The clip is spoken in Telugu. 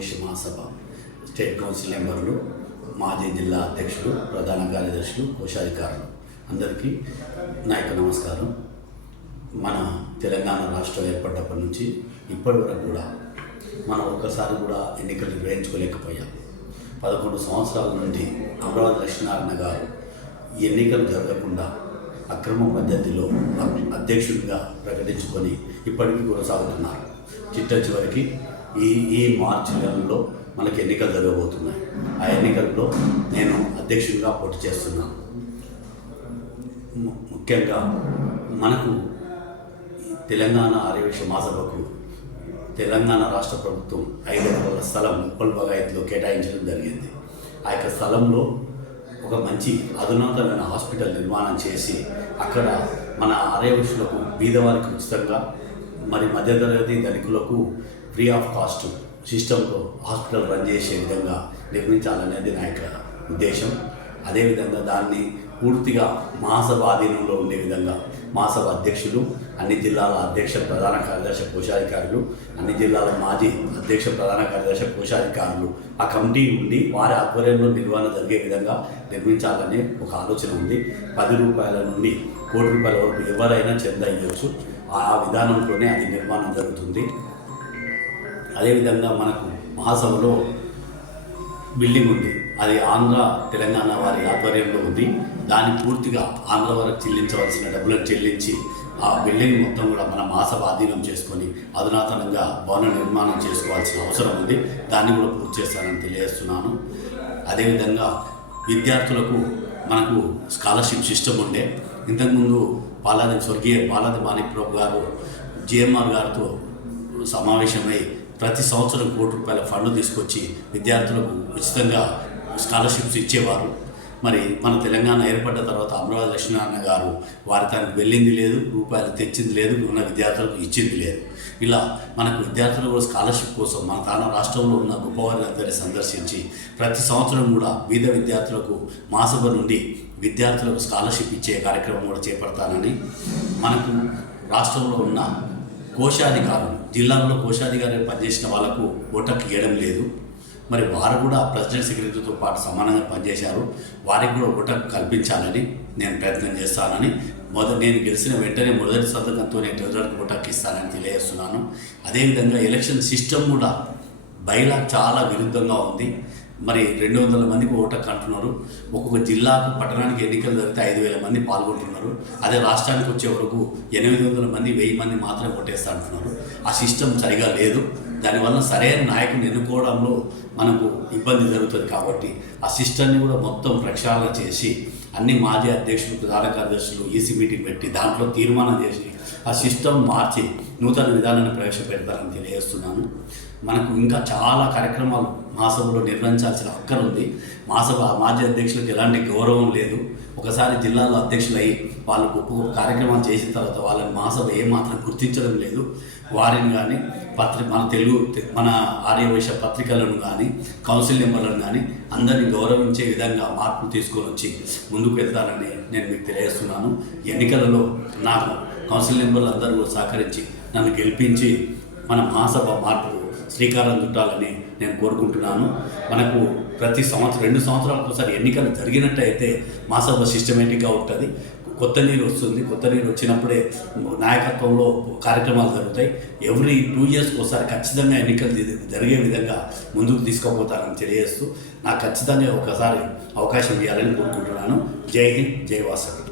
సమావేశ మహాసభ స్టేట్ కౌన్సిల్ మెంబర్లు మాజీ జిల్లా అధ్యక్షులు ప్రధాన కార్యదర్శులు కోశాధికారులు. అందరికీ నా యొక్క నమస్కారం. మన తెలంగాణ రాష్ట్రం ఏర్పడ్డప్పటి నుంచి ఇప్పటి వరకు కూడా మనం ఒక్కసారి కూడా ఎన్నికలు నిర్వహించుకోలేకపోయాం. పదకొండు సంవత్సరాల నుండి అమరావతి లక్ష్మీనారాయణ గారు ఎన్నికలు జరగకుండా అక్రమ పద్ధతిలో అధ్యక్షుడిగా ప్రకటించుకొని ఇప్పటికీ కొనసాగుతున్నారు. చిట్ట చివరికి ఈ ఈ మార్చి నెలలో మనకి ఎన్నికలు జరగబోతున్నాయి. ఆ ఎన్నికల్లో నేను అధ్యక్షుడిగా పోటీ చేస్తున్నాను. ముఖ్యంగా మనకు తెలంగాణ ఆర్యవేశ మహాసభకు తెలంగాణ రాష్ట్ర ప్రభుత్వం ఐదు ఎకరాల స్థలం ముప్పల్ బగాయత్లో కేటాయించడం జరిగింది. ఆ యొక్క స్థలంలో ఒక మంచి అధునాతనమైన హాస్పిటల్ నిర్మాణం చేసి అక్కడ మన ఆర్యవశులకు బీదవారికి ఉచితంగా మరి మధ్యతరగతి ధనికులకు ఫ్రీ ఆఫ్ కాస్ట్ సిస్టంతో హాస్పిటల్ రన్ చేసే విధంగా నిర్మించాలనేది నా యొక్క ఉద్దేశం. అదేవిధంగా దాన్ని పూర్తిగా మహాసభ ఆధీనంలో ఉండే విధంగా మహాసభ అధ్యక్షులు అన్ని జిల్లాల అధ్యక్ష ప్రధాన కార్యదర్శి కోశాధికారులు అన్ని జిల్లాల మాజీ అధ్యక్ష ప్రధాన కార్యదర్శి కోశాధికారులు ఆ కమిటీ ఉండి వారి ఆధ్వర్యంలో నిర్వహణ జరిగే విధంగా నిర్మించాలనే ఒక ఆలోచన ఉంది. పది రూపాయల నుండి కోటి రూపాయల వరకు ఎవరైనా చెంద ఆ విధానంలోనే అది నిర్మాణం జరుగుతుంది. అదేవిధంగా మనకు మహాసభలో బిల్డింగ్ ఉంది. అది ఆంధ్ర తెలంగాణ వారి ఆధ్వర్యంలో ఉంది. దాన్ని పూర్తిగా ఆంధ్ర వరకు చెల్లించవలసిన డబ్బులను చెల్లించి ఆ బిల్డింగ్ మొత్తం కూడా మన మహాసభ ఆధీనం చేసుకొని అధునాతనంగా భవన నిర్మాణం చేసుకోవాల్సిన అవసరం ఉంది. దాన్ని కూడా పూర్తి చేస్తానని తెలియజేస్తున్నాను. అదేవిధంగా విద్యార్థులకు మనకు స్కాలర్షిప్ సిస్టమ్ ఉండే. ఇంతకుముందు పాలాది స్వర్గీయ పాలాది మాణిక్రావు గారు జిఎంఆర్ గారితో సమావేశమై ప్రతి సంవత్సరం కోటి రూపాయల ఫండ్ తీసుకొచ్చి విద్యార్థులకు ఉచితంగా స్కాలర్షిప్స్ ఇచ్చేవారు. మరి మన తెలంగాణ ఏర్పడ్డ తర్వాత అమరావతి లక్ష్మీనారాయణ గారు వారి తనకు వెళ్ళింది లేదు రూపాయలు తెచ్చింది లేదు ఉన్న విద్యార్థులకు ఇచ్చింది లేదు. ఇలా మనకు విద్యార్థులు కూడా స్కాలర్షిప్ కోసం మన తాన రాష్ట్రంలో ఉన్న గొప్పవారిని అందరినీ సందర్శించి ప్రతి సంవత్సరం కూడా బీద విద్యార్థులకు మాసభ నుండి విద్యార్థులకు స్కాలర్షిప్ ఇచ్చే కార్యక్రమం కూడా చేపడతానని మనకు రాష్ట్రంలో ఉన్న కోశాధికారులు జిల్లాల్లో కోశాధికారి పనిచేసిన వాళ్ళకు ఓటకు ఇవ్వడం లేదు. మరి వారు కూడా ప్రెసిడెంట్ సెక్రటరీతో పాటు సమానంగా పనిచేశారు. వారికి కూడా ఓటకు కల్పించాలని నేను ప్రయత్నం చేస్తానని మొదటి నేను గెలిచిన వెంటనే మొదటి సంతకంతో నేను ట్రెజరర్కి ఓటకు ఇస్తానని తెలియజేస్తున్నాను. అదేవిధంగా ఎలక్షన్ సిస్టమ్ కూడా బైలా చాలా విరుద్ధంగా ఉంది. మరి రెండు వందల మందికి ఓటకు అంటున్నారు. ఒక్కొక్క జిల్లాకు పట్టణానికి ఎన్నికలు జరిగితే ఐదు వేల మంది పాల్గొంటున్నారు. అదే రాష్ట్రానికి వచ్చే వరకు ఎనిమిది వందల మంది వెయ్యి మంది మాత్రమే ఓటేస్తా అంటున్నారు. ఆ సిస్టమ్ సరిగా లేదు. దానివల్ల సరైన నాయకుని ఎన్నుకోవడంలో మనకు ఇబ్బంది జరుగుతుంది కాబట్టి ఆ సిస్టమ్ని కూడా మొత్తం ప్రక్షాళన చేసి అన్ని మాజీ అధ్యక్షులు ప్రధాన కార్యదర్శులు ఈసీ మీటింగ్ పెట్టి దాంట్లో తీర్మానం చేసి ఆ సిస్టమ్ మార్చి నూతన విధానాన్ని ప్రవేశపెడతారని తెలియజేస్తున్నాను. మనకు ఇంకా చాలా కార్యక్రమాలు మహాసభలో నిర్వహించాల్సిన అక్కర ఉంది. మహాసభ మాజీ అధ్యక్షులకు ఎలాంటి గౌరవం లేదు. ఒకసారి జిల్లాలో అధ్యక్షులై వాళ్ళు గొప్ప గొప్ప కార్యక్రమాలు చేసిన తర్వాత వాళ్ళని మహాసభ ఏమాత్రం గుర్తించడం లేదు. వారిని కానీ పత్రి మన తెలుగు మన ఆర్యవైశ్య పత్రికలను కానీ కౌన్సిల్ మెంబర్లను కానీ అందరినీ గౌరవించే విధంగా మార్పులు తీసుకొని వచ్చి ముందుకు వెళ్తానని నేను మీకు తెలియజేస్తున్నాను. ఎన్నికలలో నాకు కౌన్సిల్ మెంబర్లు అందరూ కూడా సహకరించి నన్ను గెలిపించి మన మహాసభ మార్పుకు శ్రీకారం చుట్టాలని నేను కోరుకుంటున్నాను. మనకు ప్రతి సంవత్సరం రెండు సంవత్సరాలకు ఒకసారి ఎన్నికలు జరిగినట్టయితే మహాసభ సిస్టమేటిక్గా ఉంటుంది. కొత్త నీరు వస్తుంది. కొత్త నీరు వచ్చినప్పుడే నాయకత్వంలో కార్యక్రమాలు జరుగుతాయి. ఎవ్రీ టూ ఇయర్స్కి ఒకసారి ఖచ్చితంగా ఎన్నికలు జరిగే విధంగా ముందుకు తీసుకుపోతానని తెలియజేస్తూ నాకు ఖచ్చితంగా ఒకసారి అవకాశం ఇవ్వాలని కోరుకుంటున్నాను. జై హింద్. జై వాసవి.